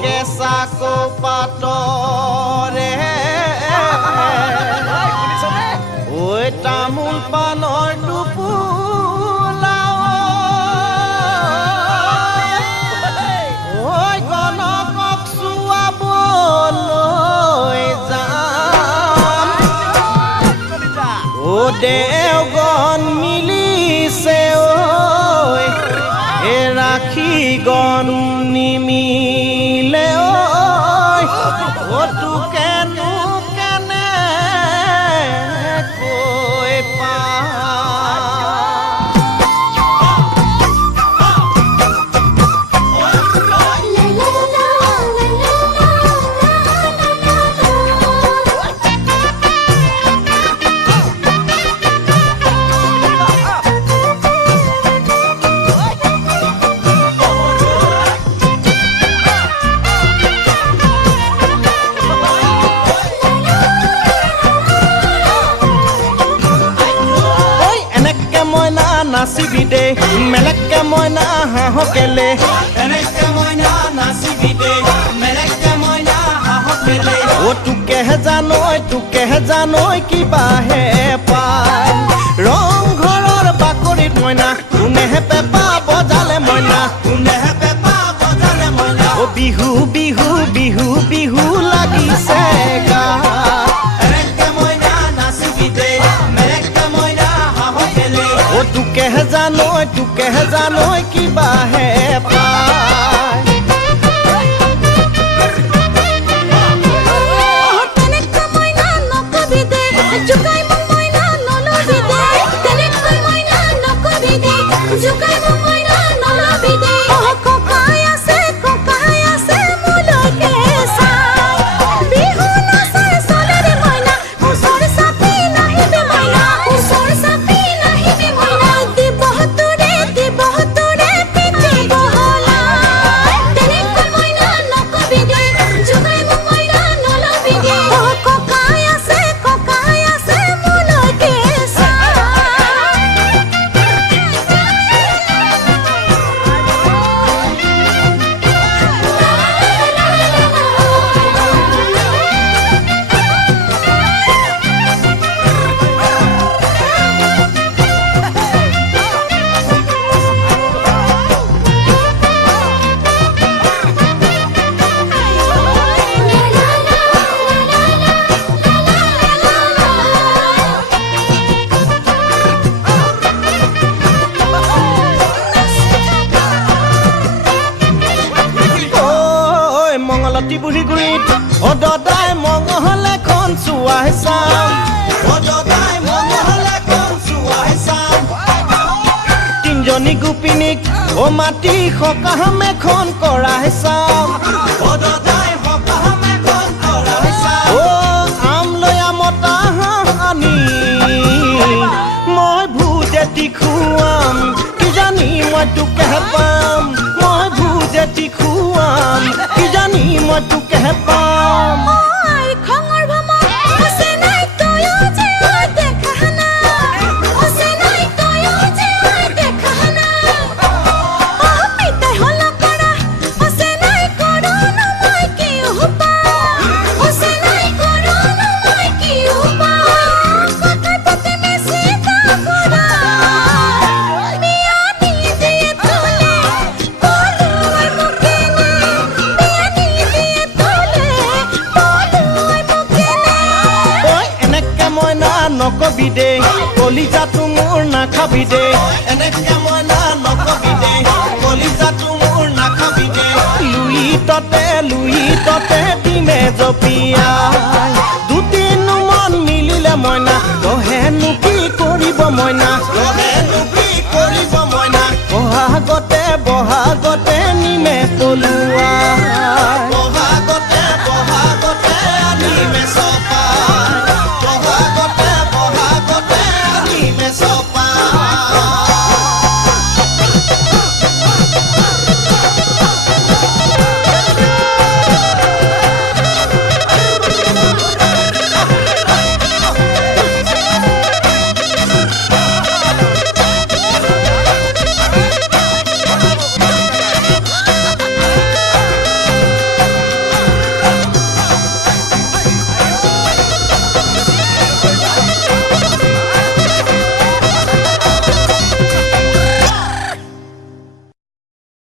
কেঁচা কৌপাতৰে ঐ তামোল পানৰ টোপোলাও ঐ গণকক চুৱাবলৈ যাম ও দেওগণ মিলিছে ঐ এ ৰাখি গণ নিমিলে ঐ ও তোকেনো কেনেকৈ পাম নাচিবি দে মেলেকে মইনা হাঁহকেলে এনেকে মইনা নাচিবি দে মেলেকে মইনা হাঁহকেলে ও তোকেহে জানৈ কিবাহে পায় ৰংঘৰৰ বাকৰিত মইনা কোনেহে পেপা বজালে মইনা ও বিহু বিহু বিহু বিহু লাগিছে গা তোকেহে জানৈ কিবাহে পায় তেনেকৈ মইনা নকবি দে জোকাই মোক মইনা নলবি দে তেনেকৈ মইনা নকবি দে জোকাই মোক মইনা নলবি দে ককাই আছে মোলৈকে চাই বিহু নাচাই চলেৰে মইনা ওচৰ চাপি নাহিবি মইনা ওচৰ চাপি নাহিবি মইনা দিব তোৰে পিঠি বহলাই তেনেকৈ মইনা নকবি দে জোকাই মোক মইনা নলবি দে ককাই আছে মোলৈকে চাই মঙলতি বুঢ়ী গুৰিত অদদাই মঙহলে খন চুৱাই চাম তিনজনী গোপিনীক ও মাটি সকাম এখন কৰাই চাম ও আমলয়া মতা আনি মই ভোজেটি খুৱাম কিজানি মই তোকেহে পাম মই ভোজেটি খুৱাম কিজানি মই তোকেহে পাম খঙৰ ভমা আছে নাই তয়ো যে দেখা না আছে নাই তয়ো যে দেখা না পিতাই হল কৰা আছে নাই কৰো মই কি উপায় আছে নাই কৰো মই কি উপায় কথা পতে মেছে কৰা বিয়া দিয়ে তোলে বলুৱাই মুখে বিয়া দিয়ে তোলে বলুৱাই মুখে ঐ এনেকে মইনা নকবি দে কলিজাটো মোৰ নাখাবি দে এনেকে মইনা নকবি দে কলিজাটো মোৰ নাখাবি দে লুই ততে দিমে জপিয়াই দুদিনো মন মিলিলে মইনা তহেনো কি কৰিব মইনা বহাগতে